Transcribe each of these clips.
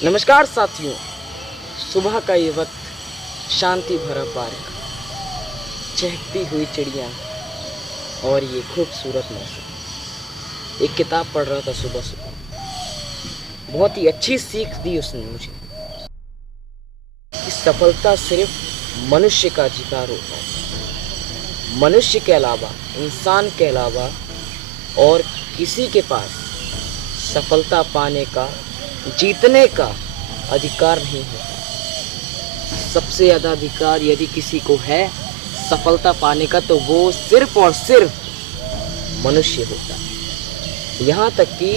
नमस्कार साथियों, सुबह का ये वक्त, शांति भरा पार्क, चहकती हुई चिड़िया और ये खूबसूरत मौसम। एक किताब पढ़ रहा था सुबह सुबह, बहुत ही अच्छी सीख दी उसने मुझे कि सफलता सिर्फ मनुष्य का अधिकार होता है। मनुष्य के अलावा, इंसान के अलावा और किसी के पास सफलता पाने का, जीतने का अधिकार नहीं होता। सबसे ज़्यादा अधिकार यदि किसी को है सफलता पाने का, तो वो सिर्फ और सिर्फ मनुष्य होता है। यहाँ तक कि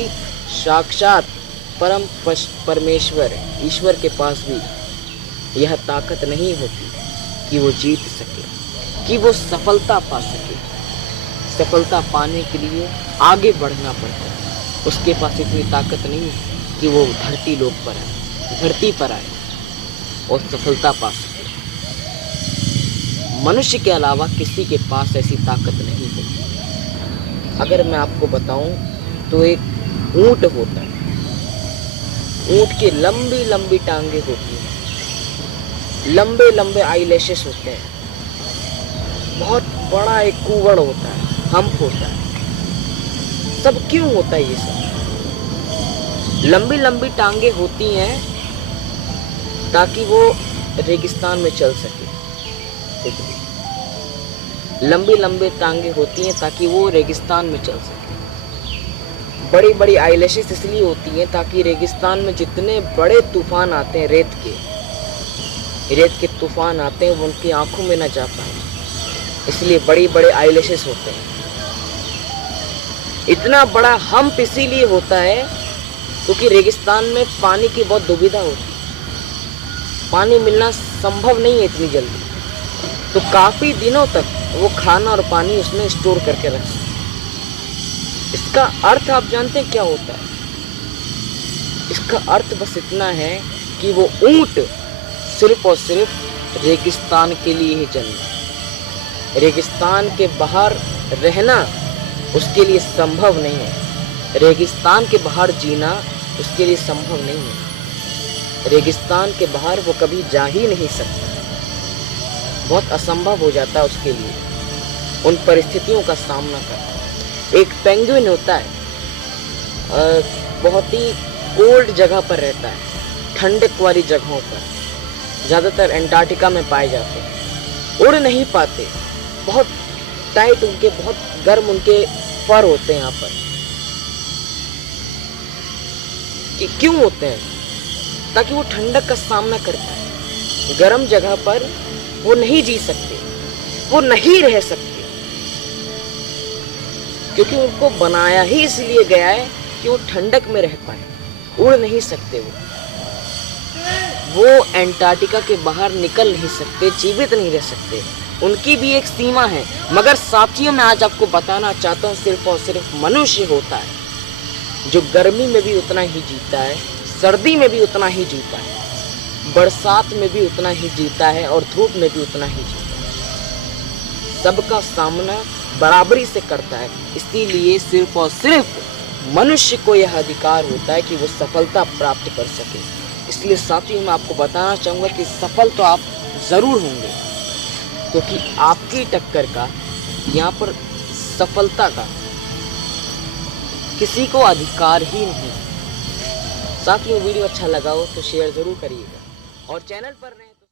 साक्षात परम परमेश्वर ईश्वर के पास भी यह ताकत नहीं होती कि वो जीत सके, कि वो सफलता पा सके। सफलता पाने के लिए आगे बढ़ना पड़ता है। उसके पास इतनी ताकत नहीं है कि वो धरती पर आए और सफलता पा सके। मनुष्य के अलावा किसी के पास ऐसी ताकत नहीं होती। अगर मैं आपको बताऊं तो एक ऊंट होता है। ऊंट की लंबी लंबी टांगे होती हैं, लंबे लंबे आईलैशेस होते हैं, बहुत बड़ा एक कुवड़ होता है, हम्प होता है। सब क्यों होता है ये सब? लंबी लंबी टांगे होती हैं ताकि वो रेगिस्तान में चल सके। लंबी लंबी टांगे होती हैं ताकि वो रेगिस्तान में चल सके। बड़ी बड़ी आईलैशेस इसलिए होती हैं ताकि रेगिस्तान में जितने बड़े तूफान आते हैं, रेत के तूफान आते हैं, वो उनकी आंखों में ना जा पाए, इसलिए बड़ी बड़े आईलैशेस होते हैं। इतना बड़ा हम्प इसीलिए होता है क्योंकि रेगिस्तान में पानी की बहुत दुविधा होती है। पानी मिलना संभव नहीं है इतनी जल्दी, तो काफ़ी दिनों तक वो खाना और पानी उसमें स्टोर करके रख सकते। इसका अर्थ आप जानते हैं क्या होता है? इसका अर्थ बस इतना है कि वो ऊंट सिर्फ और सिर्फ रेगिस्तान के लिए ही जन्मा। रेगिस्तान के बाहर रहना उसके लिए संभव नहीं है। रेगिस्तान के बाहर जीना उसके लिए संभव नहीं है। रेगिस्तान के बाहर वो कभी जा ही नहीं सकता। बहुत असंभव हो जाता है उसके लिए उन परिस्थितियों का सामना करना। एक पेंगुइन होता है, बहुत ही कोल्ड जगह पर रहता है, ठंडक वाली जगहों पर, ज़्यादातर एंटार्क्टिका में पाए जाते हैं। उड़ नहीं पाते, बहुत टाइट उनके, बहुत गर्म उनके फर होते हैं यहाँ पर। कि क्यों होते हैं? ताकि वो ठंडक का सामना कर पाए। गर्म जगह पर वो नहीं जी सकते, वो नहीं रह सकते, क्योंकि उनको बनाया ही इसलिए गया है कि वो ठंडक में रह पाए। उड़ नहीं सकते, वो एंटार्क्टिका के बाहर निकल नहीं सकते, जीवित नहीं रह सकते। उनकी भी एक सीमा है। मगर साथियों, मैं आज आपको बताना चाहता हूँ, सिर्फ और सिर्फ मनुष्य होता है जो गर्मी में भी उतना ही जीता है, सर्दी में भी उतना ही जीता है, बरसात में भी उतना ही जीता है और धूप में भी उतना ही जीता है। सबका सामना बराबरी से करता है। इसीलिए सिर्फ और सिर्फ मनुष्य को यह अधिकार होता है कि वो सफलता प्राप्त कर सके। इसलिए साथियों, मैं आपको बताना चाहूँगा कि सफल तो आप ज़रूर होंगे, क्योंकि आपकी टक्कर का, यहाँ पर सफलता का किसी को अधिकार ही नहीं। साथियों, वीडियो अच्छा लगा हो तो शेयर ज़रूर करिएगा और चैनल पर नए